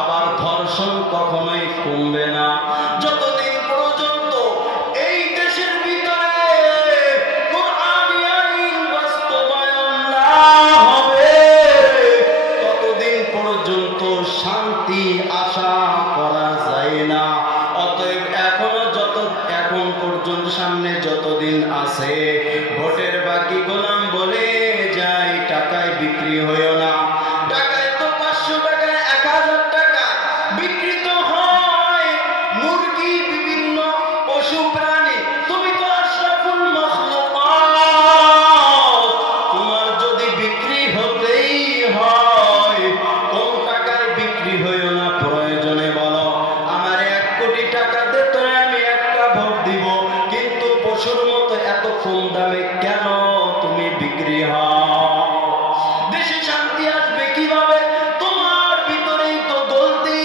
আবার ধর্ষণ কখনোই কমবে না। যতদিন পর্যন্ত এই দেশের ভিতরে কোরআনী আইন বাস্তবায়ন না হবে, ততদিন পর্যন্ত শান্তি আশা করা যায় না। অতএব এখন পর্যন্ত সামনে যতদিন আছে, ভোটের বাকি গোলাম বলে যায়, টাকায় বিক্রি হইও না। টাকায় তো 500 টাকায় 1000 টাকা বিক্রি তো হয়, মুরগি বিভিন্ন পশু প্রাণী। তুমি তো আশরাফুল মাখলুকাত, তোমার যদি বিক্রি হতেই হয়, কোন টাকায় বিক্রি হইও না। প্রয়োজনে বলো আমার 1 কোটি টাকা দে, তোরে আমি একটা ভোট দিব, কিন্তু পশুর মতো এত কম দামে কেন তুমি বিক্রি হও? দেশে শান্তি আসবে কিভাবে? তোমার ভিতরেই তো গলতি।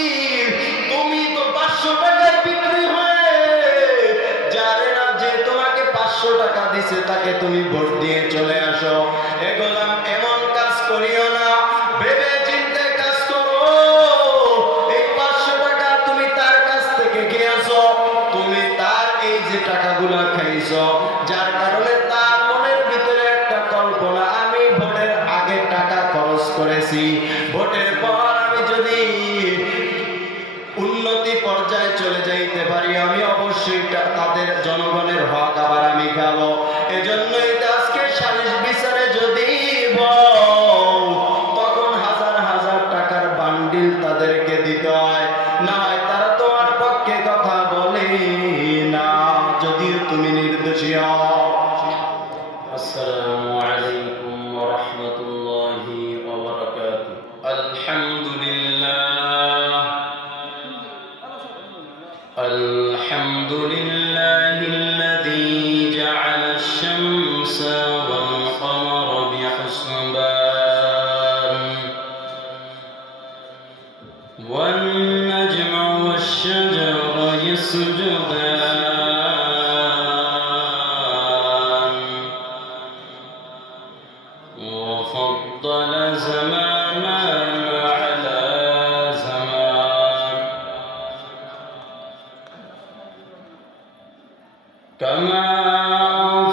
তুমি তো 500 টাকায় বিক্রি হয়ে, যারে না যে তোমাকে 500 টাকা দিছে তাকে তুমি ভোট দিয়ে চলে আসো। এ গোলাম এমন কাজ করিও না, ভেবে চিন্তে কাজ করো। এই 500 টাকা তুমি তার কাছ থেকে খেয়েছো, তুমি তার এই যে টাকাগুলা খাইছো, যার কারণে তার মনের ভিতরে একটা কল্পনা, আমি ভোটের আগে টাকা খরচ করেছি, ভোটের পর আমি যদি উন্নতি পর্যায়ে চলে যাইতে পারি, আমি অবশ্যই তাদের জনগণের হক আবার আমি খাবো। এজন্যই আজকে সালিশ বিচারে যদি তখন হাজার হাজার টাকার বান্ডিল তাদেরকে দিতে হয়, না হয় তারা তোমার পক্ষে কথা বলে না, যদিও তুমি নির্দোষী হও। আসসালামু আলাইকুম ওয়া রাহমাতুল্লাহি ওয়া বারাকাতুহু। আলহামদুলিল্লাহ, আলহামদুলিল্লাহিল্লাযী জা'আলা আশ-শামসা ওয়াল কমারা বিহুসবান ওয়ান নাজমা ওয়াশ-শাজারা ইয়াসজুদান ওয়া ফাদ্দালা জামানান আলা জামান كما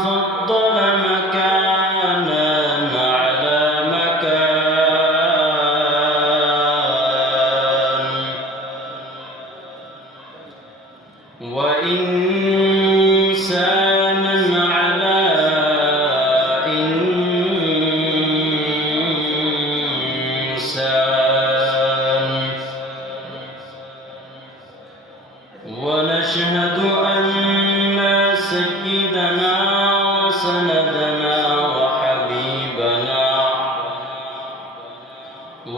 فضل مكانا على مكان وإنسانا على إنسان ونشهد أن سيدنا وسندنا وحبيبنا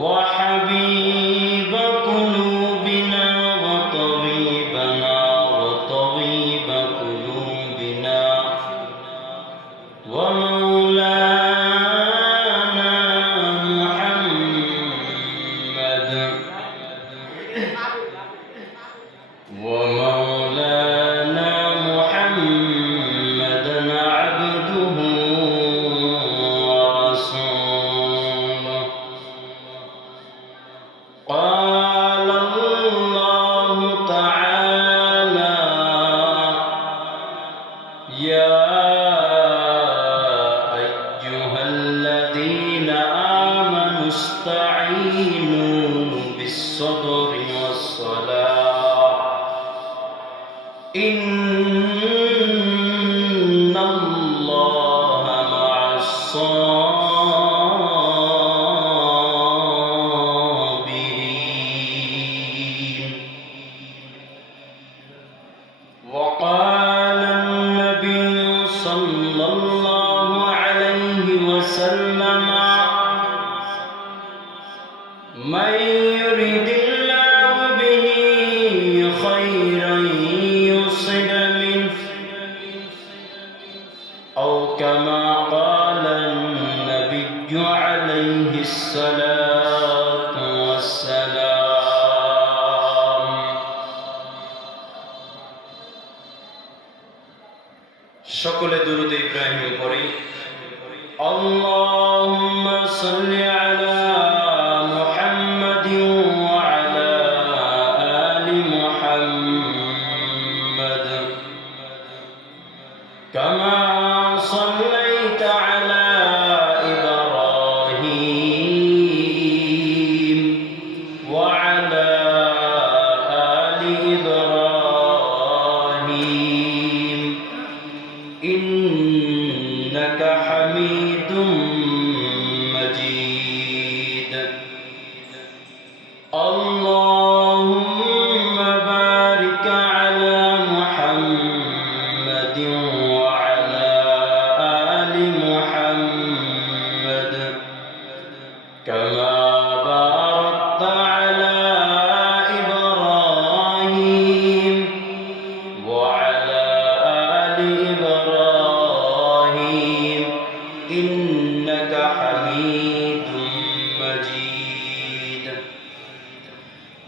وحبيب قلوبنا وطبيبنا وطبيب قلوبنا ومولانا محمد ومولانا محمدا عبده ورسوله. قال الله تعالى: يا أيها الذين آمنوا استعينوا بالصبر والصلاة إن الله مع الصابرين. وقال النبي صلى الله عليه وسلم: من يرد الله به خيرا يصب منه أو كما قال النبي عليه الصلاة والسلام. সকলে দুরূদ ইব্রাহিম পড়ি। اللهم صل على محمد وعلى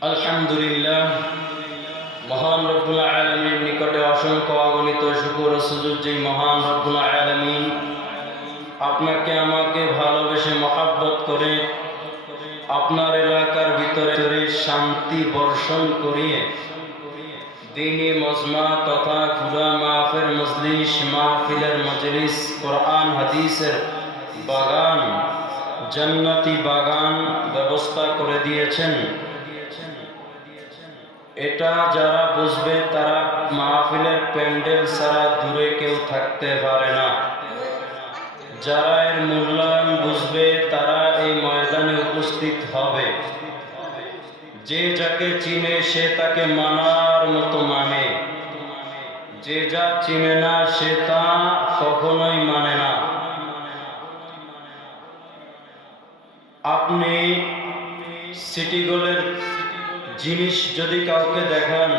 আলহামদুলিল্লাহ, মহান রব্বুল আলামিনের নিকটে অসংখ্য অগণিত শুকর ও সুজুদ যে মহান রব্বুল আলামিন আপনাকে আমাকে ভালোবেসে মহব্বত করে আপনার এলাকার ভিতরে শান্তি বর্ষণ করিয়ে দ্বীনি মজমা তথা খুলা মাহফিল মজলিস মাহফিলের মজলিস কোরআন হাদিসের বাগান জান্নাতি বাগান ব্যবস্থা করে দিয়েছেন। এটা যারা বুঝবে তারা মাহফিলের প্যান্ডেল ছাড়া দূরে কেউ থাকতে পারে না। যারা এর মূল্যায়ন বুঝবে তারা এই ময়দানে উপস্থিত হবে। যে যাকে চিনে সে তাকে মানার মতো মানে, যে যা চিনে না সে তা কখনোই মানে না। আপনি সিটি গোল্ডের জিনিস যদি কাউকে দেখান,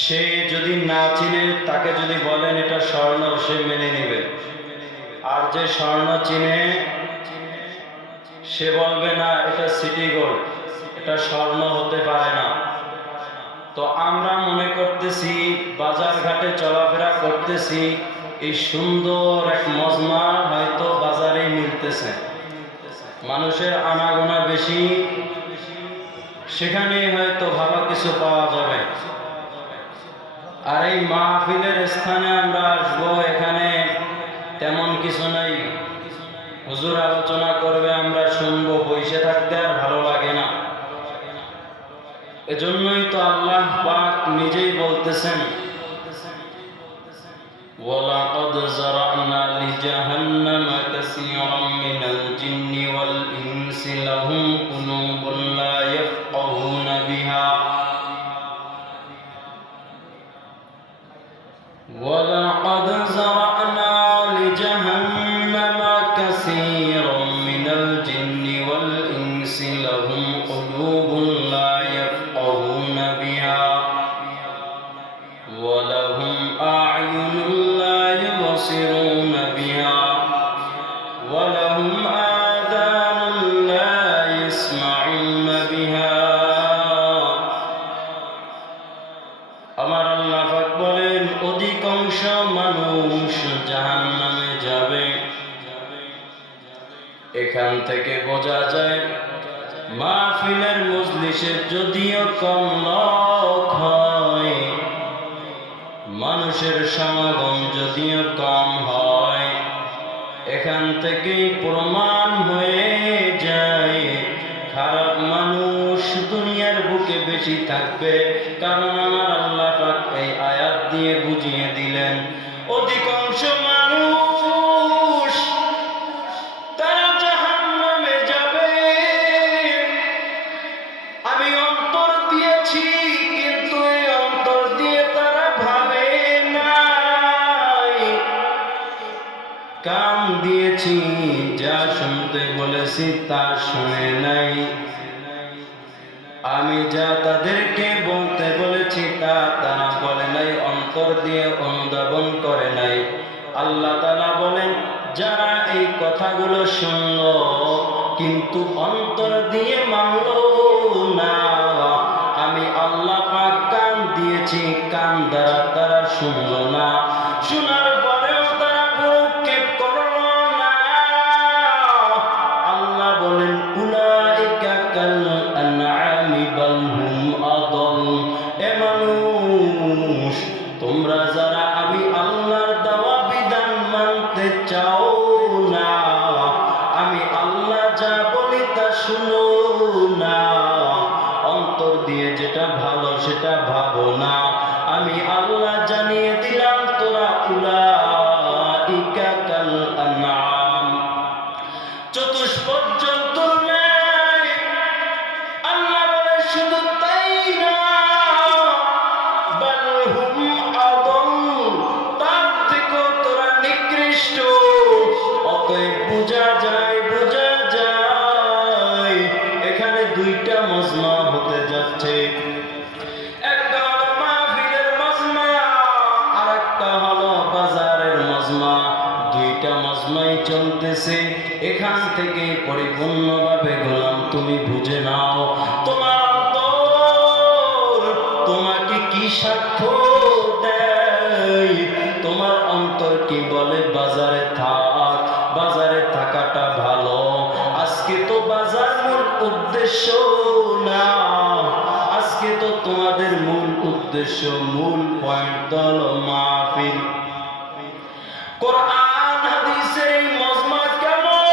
সে যদি না চিনে তাকে যদি বলেন এটা স্বর্ণ, সে মেনে নেবে। আর যে স্বর্ণ চিনে সে বলবে না এটা সিটি গোল্ড, এটা স্বর্ণ হতে পারে না। তো আমরা মনে করতেছি বাজার ঘাটে চলাফেরা করতেছি, এই সুন্দর এক মজমা হয়তো বাজারে মিলতেছে, মানুষের আনাগোনা বেশি, সেখানে হয়তো ভালো কিছু পাওয়া যাবে। আর এই মাহফিলের স্থানে আমরা আসবো, এখানে তেমন কিছু নাই। হুজুর আলোচনা করবে, আমরা শুনবো, বসে থাকতে আর ভালো লাগে না। এজন্যই তো আল্লাহ পাক নিজেই বলতেছেন, ওয়ালাকাদ যারা'না লিজাহান্নামা কাসীরাম মিনাল জিন্নি ওয়াল ইনসি লাহুম কুলুবুন লা ইয়াফকাহুনা বিহা ওয়ালাকাদ যারা'না লিজাহান্নামা কাসীরাম মিনাল জিন্নি ওয়াল ইনসি লাহুম কুলুবুন লা ইয়াফকাহুনা বিহা ওয়ালাহুম আ'য়ুনুন লা ইউবসিরুনা বিহা ওয়ালাহুম আযানুন লা ইয়াসমাউনা বিহা। আমার আল্লাহ পাক বলেন, অধিকাংশ মানুষ জাহান্নামে যাবে। এখান থেকে বোঝা যায় মাহফিলের মজলিসে যদিও কম লোক হয়, মানুষের সমাগম যদিও কম হয়, এখান থেকেই প্রমাণ হয়ে যায় খারাপ মানুষ দুনিয়ার বুকে বেশি থাকবে। কারণ আমার আল্লাহ পাক এই আয়াত দিয়ে বুঝিয়ে দিলেন, অধিকাংশ মানুষ তারা জাহান্নামে যাবে। আমি অন্তর দিয়েছি, কিন্তু এই অন্তর দিয়ে তারা ভাবে নাই। কান দিয়েছি, যা শুনতে বলেছি তা শুনে নাই। আমি যা তাদেরকে বলতে বলেছি তা তারা বলে নাই, অন্তর দিয়ে অনুধাবন করে নাই। আল্লাহ তাআলা বলেন, যারা এই কথাগুলো শুনলো কিন্তু অন্তর দিয়ে মানলো না, আমি আল্লাহ পাক কান দিয়েছি, কান দ্বারা তারা শুনলো না, শোনার পরেও তারা ভ্রুক্ষেপ করলো না। আল্লাহ বলেন, উলাইকা কাল আনআমি বাল হুম আদাল। এ মানুষ, তোমরা যারা আমি আল্লাহর দেওয়া বিধান মানতে চাও না, আমি আল্লাহ যা বলি তা শুনো না, অন্তর দিয়ে যেটা ভালো সেটা ভাবো না, আমি আল্লাহ জানিয়ে দিলাম তোরা উলাইকা কাল আনআম। চতুষ্পদ জন্তুর ন্যায়। আল্লাহ বলে শুধু তাই না, বাল হুম আদল, তার থেকেও তোরা নিকৃষ্ট। অতএব বোঝা যায় এখানে দুইটা মজমা হতে যাচ্ছে। একটা হলো মাহফিলের মজমা, আর একটা হলো বাজারের মজমা। দুইটা মজমাই চলতেছে। এখান থেকে পরিপূর্ণভাবে গোলাম তুমি বুঝে নাও। উদ্দেশ্য, মূল পয়েন্ট হলো মাহফিল। কোরআন হাদিসের এই মজমা কেমন?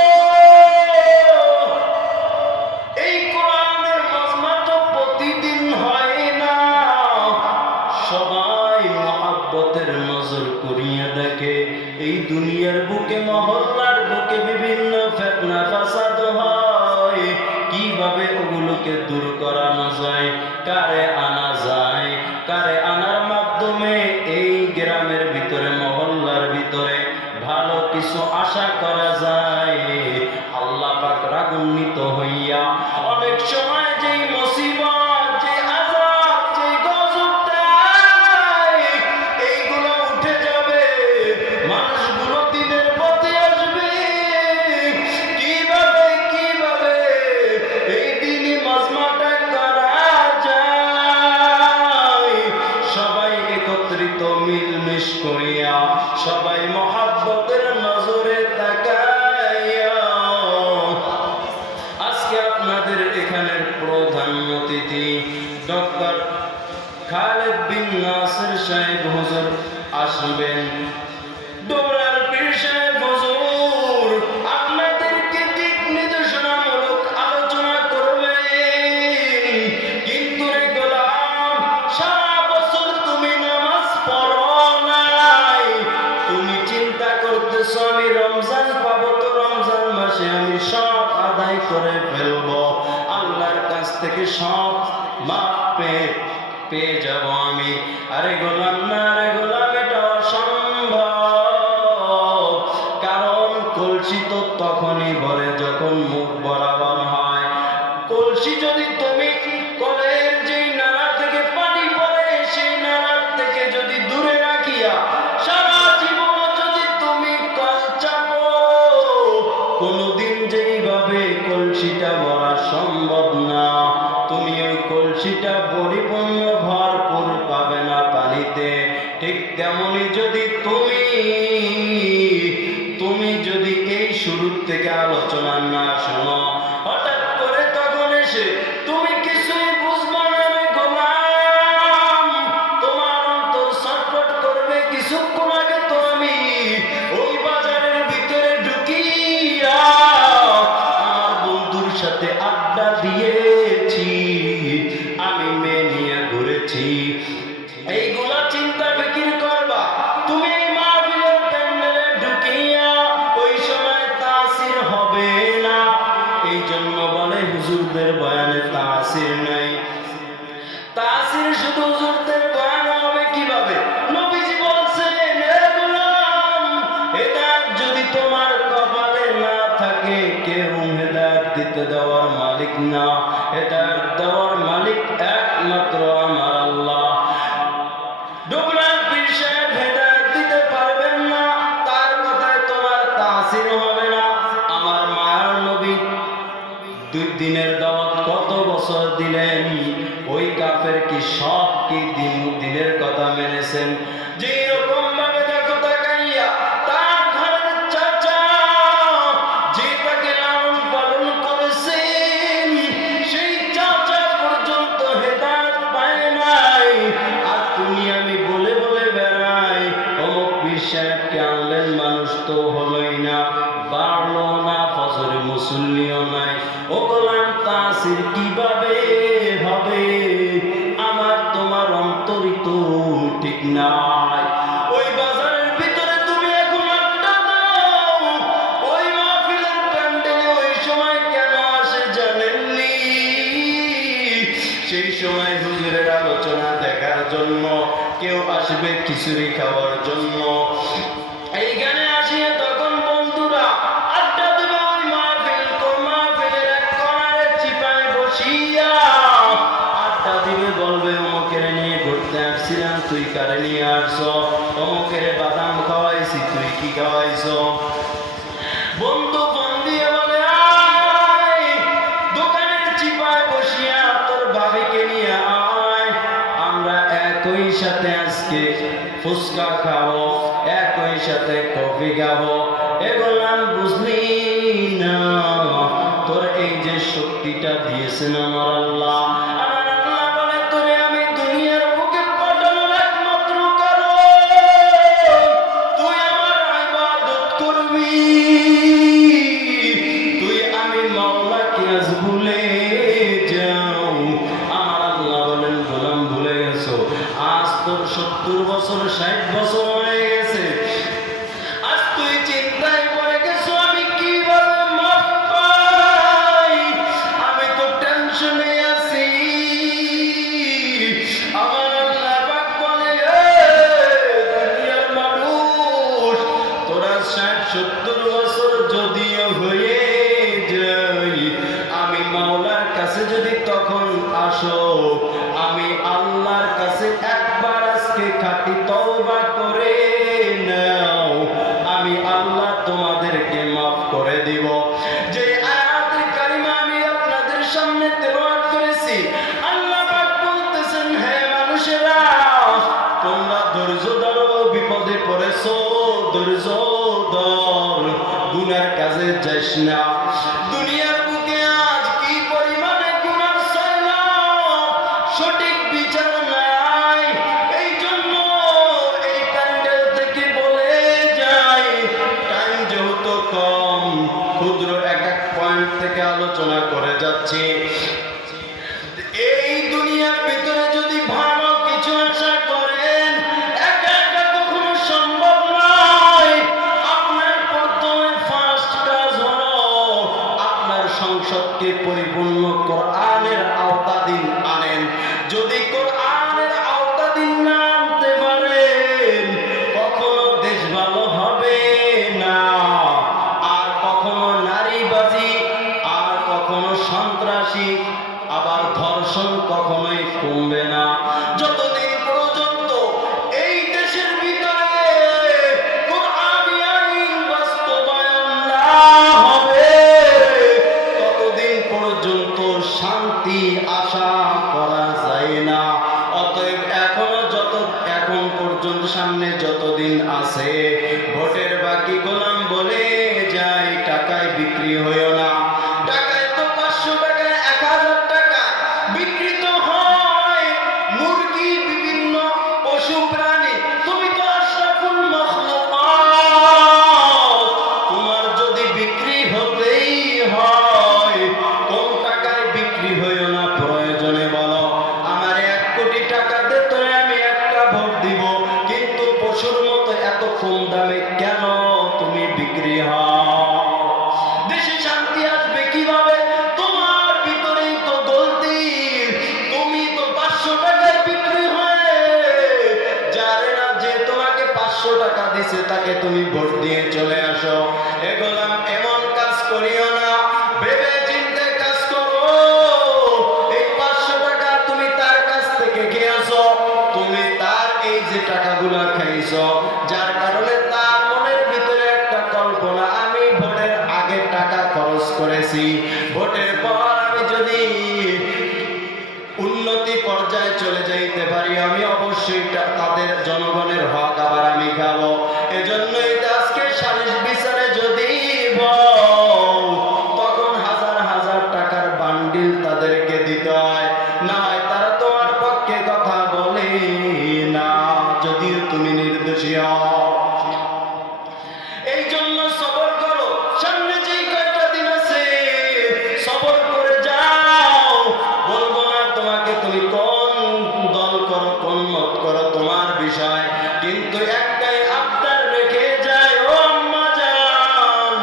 এই কোরআনের মজমা তো প্রতিদিন হয় না। সবাই মহাব্বতের নজর করিয়া দেখে এই দুনিয়ার বুকে, মহল্লার বুকে বিভিন্ন ফিতনা ফাসাদ হয়, কিভাবে ওগুলোকে দূর করানো যায়, কারে আনা যায়, কারে আনার মাধ্যমে এই গ্রামের ভিতরে, মহল্লার ভিতরে ভালো কিছু আশা করা যায়। আল্লাহ পাক রাগান্বিত হইয়া অনেক সময় যেই মুসিবত, যে আযাব, যে গজব দেয়, এইগুলো উঠে যাবে, মানুষগুলো দিনের পথে আসবে। কিভাবে কিভাবে এই দিনই মাজমাটা করা যায়? সবাই একত্রিত মিলমিশ করিয়া, সবাই মহাব্বতের নজরে তাকাইয়া। আজকে আপনাদের এখানের প্রধান অতিথি ডক্টর খালেদ বিন নাসির সাহেব হুজুর আসবেন। ডোমরার পীর সাহেব হুজুর আপনাদেরকে দিক নির্দেশনামূলক আলোচনা করবেন। কিন্তু রে গোলাম, সারা বছর তুমি নামাজ পড়ো নাই, তুমি চিন্তা করতেছো আমি রমজান পাবো, তো রমজান মাসে আমি সব আদায় করে ফেলবো, আল্লাহর কাছ থেকে সব মাপ পেয়ে যাব আমি। আরে গোলাম না রে গোলাম, এটা অসম্ভব। কারণ কলসি তো তখনই ভরে যখন মুখ বরাবর হয়। কলসি যদি তুমি কলের যেই নালা থেকে পানি পড়ে, সেই নালার থেকে যদি দূরে রাখিয়া সারা জীবন যদি তুমি কল চাপো, কোনদিন যেইভাবে কলসিটা ভরা সম্ভব না, তুমি ওই কলসিটা পরিপূর্ণ ভরপুর পাবে না পানিতে। ঠিক তেমনি যদি তুমি যদি এই শুরুর থেকে আলোচনা না শোনো, হঠাৎ করে তখন এসে তুমি কিছুই বুঝবে না রে গোলাম, তোমার অন্তর ছটফট করবে। কিছুক্ষণ আগে তো আমি ওই বাজারের ভিতরে ঢুকিয়া আমার বন্ধুর সাথে আড্ডা দিয়েছি, আমি মেয়ে নিয়ে ঘুরেছি। এইগুলা চিন্তা ফিকির করবা তুমি এই মাহফিলের প্যান্ডেলে ঢুকিয়া, ওই সময় তাসির হবে না। এই জন্য বলে হুজুরদের বয়ানে তাসির নাই। তাসির শুধু হুজুরদের বয়ানে হবে কিভাবে? নবীজি বলছেন, হে গোলাম, হেদায়েত যদি তোমার কপালে না থাকে, কেউ হেদায়েত দিতে দেওয়ার মালিক না, হেদায়েত দেওয়ার মালিক একমাত্র আমার আল্লাহ। ডোমরার পীর সাহেব হেদায়েত দিতে পারবেন না, তার কথায় তোমার তাসির হবে না। আমার মায়ার নবী 2 দিনের দাওয়াত কত বছর দিলেন, ওই কাফের কি সব কি দিনের কথা মেনেছেন? যে রকম ভাবে দেখো তাকাইয়া, তার ঘরের চাচা যে তাকে লালন পালন করেছেন, সেই চাচা পর্যন্ত হেদায়েত পায় নাই। আর তুমি আমি বলে বলে বেড়াই অমুক পীর সাহেবকে আনলেন, মানুষ তো হলোই না, বাড়লো না, ফজরে মুসল্লিও নাই। ও গোলাম, তাসির কিভাবে হবে? আমার তোমার অন্তরই তো ঠিক নাই। ওই বাজারের ভিতরে তুমি এখন আড্ডা দাও, ওই মাহফিলের প্যান্ডেলে ওই সময় কেন আসে জানেননি? সেই সময় হুজুরের আলোচনা দেখার জন্য, কেউ আসবে খিচুড়ি খাওয়ার জন্য। এইখানে আসিয়া তখন বন্ধুরা আড্ডা দেবে ওই মাহফিলের এক কোণারে চিপায় বসিয়া আড্ডা দিবে, বলবে অমুকের নিয়ে ঘুরতে আসছিলাম, তুই কারে নিয়ে আসছো? অমুকের বাদাম খাওয়াইছি, তুই কি খাওয়াইছো? বন্ধু ফোন দিয়ে বলে, আয় দোকানের চিপায় বসিয়া তোর ভাবিকে নিয়ে আয়, আমরা একই সাথে আজকে ফুচকা খাবো, একই সাথে কফি খাবো। এগুলো বুঝলি না, তোর এই যে শক্তিটা দিয়েছেন আমার আল্লাহ, আমার আল্লাহ বলে তোরে আমি দুনিয়ার বুকে তোর 70 বছর 60 বছর হয়ে গেছে, আজ তুই চিন্তায় পড়ে গেছো আমি কিভাবে মাপ পাই, আমি তো টেনশনে আছি। আমার আল্লাহ পাক বলে, দুনিয়ার মানুষ, তোরা 60-70 বছর যদিও হয়ে যাই, আমি মাওলার কাছে যদি তখন আসো, আমি আল্লাহর কাছে একবার আজকে খাঁটি তওবা করে নাও, আমি আল্লাহ তোমাদেরকে মাফ করে দিব। যে আয়াতুল কারিমা আমি আপনাদের সামনে তেলাওয়াত করেছি, আল্লাহ পাক বলতেছেন, হে মানুষেরা, তোমরা ধৈর্য ধরো, বিপদে পড়েছো, ধৈর্য ধর, গুনার কাজে যাস না। দুনিয়ার বুকে আজ কি পরিমাণে গুনার সাইলাম, সঠিক বিচার নাই। এই জন্য এই প্যান্ডেল থেকে বলে যাই, টাইম যেহেতু কম, ক্ষুদ্র এক এক পয়েন্ট থেকে আলোচনা করে যাচ্ছি। এই দুনিয়ার ভিতরে যদি ভালো কিছু আশা করেন, একা একা কখনো সম্ভব নয়। আপনার প্রথমে ফার্স্ট কাজ হলো আপনার সংসদকে পরিপূর্ণ কোরআনের আওতাধীন আনেন। যদি কোরআনের আওতাধীন না আনতে পারেন, কখনো দেশ ভালো হবে না, আর কখনো নারীবাজি, আর কখনো সন্ত্রাসী, আবার ধর্ষণ কখনোই কমবে না। যতদিন পর্যন্ত এই দেশের ভিতরে কোরআনী আইন বাস্তবায়ন না হবে, ততদিন পর্যন্ত শান্তি আশা করা যায় না। অতএব এখন পর্যন্ত সামনে যতদিন আছে, ভোটের বাকি গোলাম বলে যায়, টাকায় বিক্রি হইও না। টাকায় তো 500 টাকায় 1000 টাকা বিক্রিত হয়, মুরগি, বিভিন্ন পশু প্রাণী, তুমি তো আশরাফুল মাখলুকাত। তোমার যদি বিক্রি হতেই হয়, কোন টাকায় বিক্রি হইও না, প্রয়োজনে বলো, আমার 1 কোটি টাকা দে, তোরে আমি একটা ভোট দিব, কিন্তু পশুর মতো এত কম দামে কেন তুমি বিক্রি হও? দেশে শান্তি আসবে কিভাবে? তোমার ভিতরেই তো গলতি। তুমি তো 500 টাকায় বিক্রি হয়ে, যারে না যে তোমাকে 500 টাকা দিছে তাকে তুমি ভোট দিয়ে চলে আসো। এ গোলাম, এমন কাজ করিও না, ভেবে চিন্তে কাজ করো। এই 500 টাকা তুমি তার কাছ থেকে খেয়েছো, তুমি তার এই যে টাকাগুলা খাইছো, যার কারণে তার মনের ভিতরে একটা কল্পনা, আমি ভোটের আগে টাকা খরচ করেছি, ভোটের পর আমি যদি উন্নতি পর্যায়ে চলে যাইতে পারি, আমি অবশ্যই তাদের জনগণের হক আবার আমি খাবো। এজন্যই আজকে সালিশ বিচারে যদি তখন হাজার হাজার টাকার বান্ডিল তাদেরকে দিতে হয়, না হয় তারা তোমার পক্ষে কথা বলে না, যদিও তুমি নির্দোষী হও। এই জন্য সবর করো, সামনে যেই কয়েকটা দিন আছে সবর করে যাও। বলবো না তোমাকে তুমি কোন দল করো, কোন মত করো, তোমার বিষয়, কিন্তু একটাই আবদার রেখে যায়, ও আম্মা জান,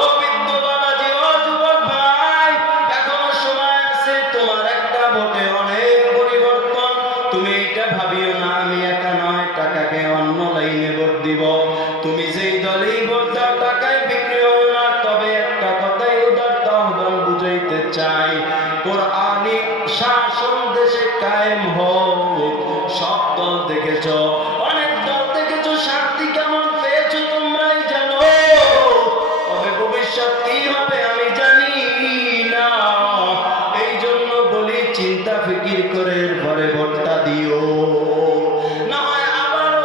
ও বৃদ্ধ বাবাজি, ও যুবক ভাই, এখনো সময় আছে, তোমার একটা ভোটে অনেক পরিবর্তন। তুমি এইটা ভাবিও না আমি একা নয়, টাকাকে অন্য লাইনে ভোট দিব। তুমি যেই দলেই ভোট দাও, টাকায় বিক্রি হও না। তবে একটা কথাই উদারত আহ্বান বুঝাইতে চাই, কোরআনী শাসন দেশে কায়েম হোক। সব দল দেখেছ, অনেক দল দেখেছ, শান্তি কেমন পেয়েছ তোমরাই জানো, তবে ভবিষ্যৎ কি হবে আমি জানি না। এই জন্য বলি, চিন্তা ফিকির করে এরপরে ভোটটা দিও, না হয় আবারও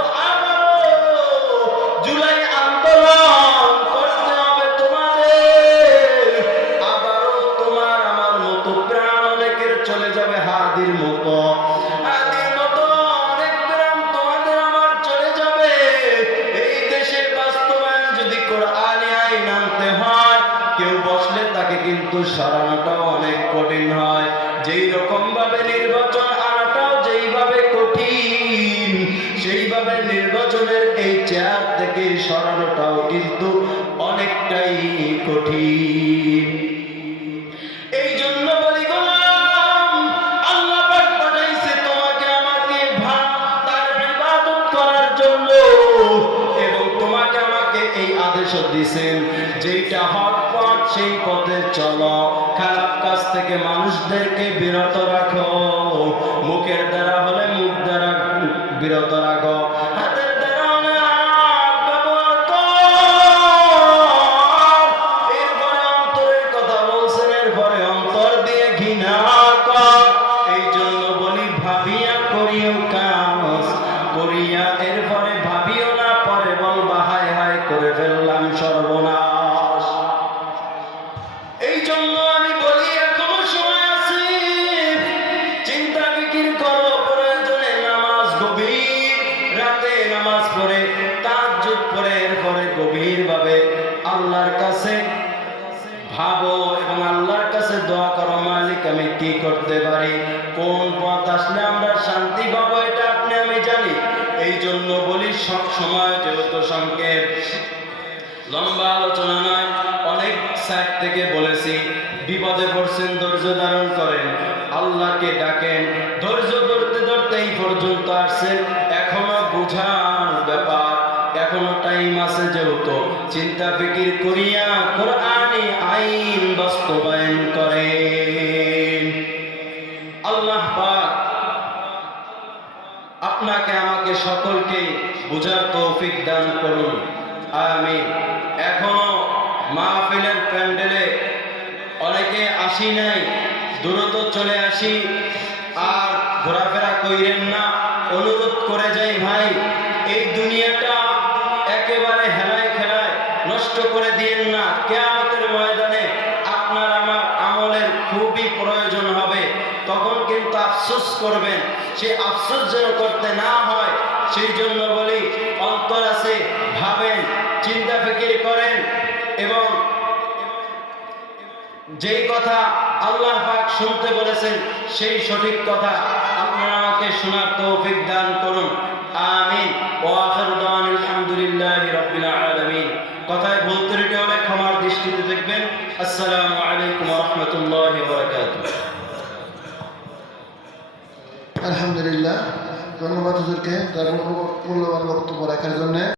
জুলাই আন্দোলন করতে হবে তোমাদের। আবারও তোমার আমার মতো প্রাণ অনেকের চলে যাবে, হাদির মতো অনেক প্রাণ তোমাদের আমার চলে যাবে। এই দেশে বাস্তবায়ন যদি কোরআনী আইন আনতে হয়, কেউ বসলে তাকে কিন্তু সরানোটাও অনেক কঠিন হয়। যেই রকম ভাবে নির্বাচন আনাটাও যেইভাবে কঠিন, দিয়েছেন, যেইটা হক পথ সেই পথে চলো, খারাপ কাজ থেকে মানুষদেরকে বিরত রাখো, মুখের দ্বারা হলে মুখ দ্বারা বিরত রাখো, হাতের দ্বারা হলে হাত ব্যবহার করো। এরপরে অন্তরের কথা বলছেন, এরপরে অন্তর দিয়ে ঘৃণা কর। এই জন্য বলি ভাবিয়া করিও কাজ, করিয়া এরপরে ভাবিও না, পরে বলবা হায় হায় করে ফেললাম সর্বনাশ। এই জন্য আমি বলি এখনো সময় আছে, চিন্তা ফিকির করো, প্রয়োজনে নামাজ গভীর রাতে নামাজ পড়ে তাহাজ্জুদ পড়ে এরপরে গভীরভাবে আল্লাহর কাছে ভাবো এবং আল্লাহর কাছে দোয়া করো, মালিক আমি কি করতে পারি, কোন পথ আসলে আমরা শান্তি পাবো, এটা আপনি আমি জানি। এই জন্য বলি সব সময় যেহেতু সংক্ষেপ, লম্বা আলোচনা নয়, অনেক সাইড থেকে বলেছি, বিপদে পড়ছেন ধৈর্য ধারণ করেন, আল্লাহকে ডাকেন, ধৈর্য ধরতে ধরতে এই পর্যন্ত আসছেন, এখনো বুঝার ব্যাপার, এখনো টাইম আছে, যেহেতু চিন্তা ফিকির করিয়া কোরআনি আইন বাস্তবায়ন করেন। আল্লাহ পাক আপনাকে আমাকে সকলকে বুঝার তৌফিক দান করুন, আমিন। এখনো মাহফিলের প্যান্ডেলে অনেকে আসি নাই, দ্রুত চলে আসি, আর ঘোরাফেরা কইরেন না, অনুরোধ করে যাই ভাই, এই দুনিয়াটা একেবারে হেলায় খেলায় নষ্ট করে দিয়েন না। কিয়ামতের ময়দানে আপনার আমার আমলের খুবই প্রয়োজন হবে, তখন কিন্তু আফসোস করবেন, সেই আফসোস যেন করতে না হয় সেই জন্য বলি অন্তর আছে, ভাবেন, চিন্তা ফিকির করেন, এবং যেই কথা আল্লাহ পাক শুনতে বলেছেন সেই সঠিক কথা আপনারা আমাকে শোনার তৌফিক দান করুন, আমিন। ওয়া আখিরু দাওয়ানা আলহামদুলিল্লাহি রাব্বিল আলামিন। কথায় ভুল ত্রুটি হলে ক্ষমার দৃষ্টিতে দেখবেন। আসসালামু আলাইকুম ওয়া রাহমাতুল্লাহি ওয়া বারাকাতুহু। আলহামদুলিল্লাহ, ধন্যবাদ হুজুরকে তার মূল্যবান বক্তব্য রাখার জন্য।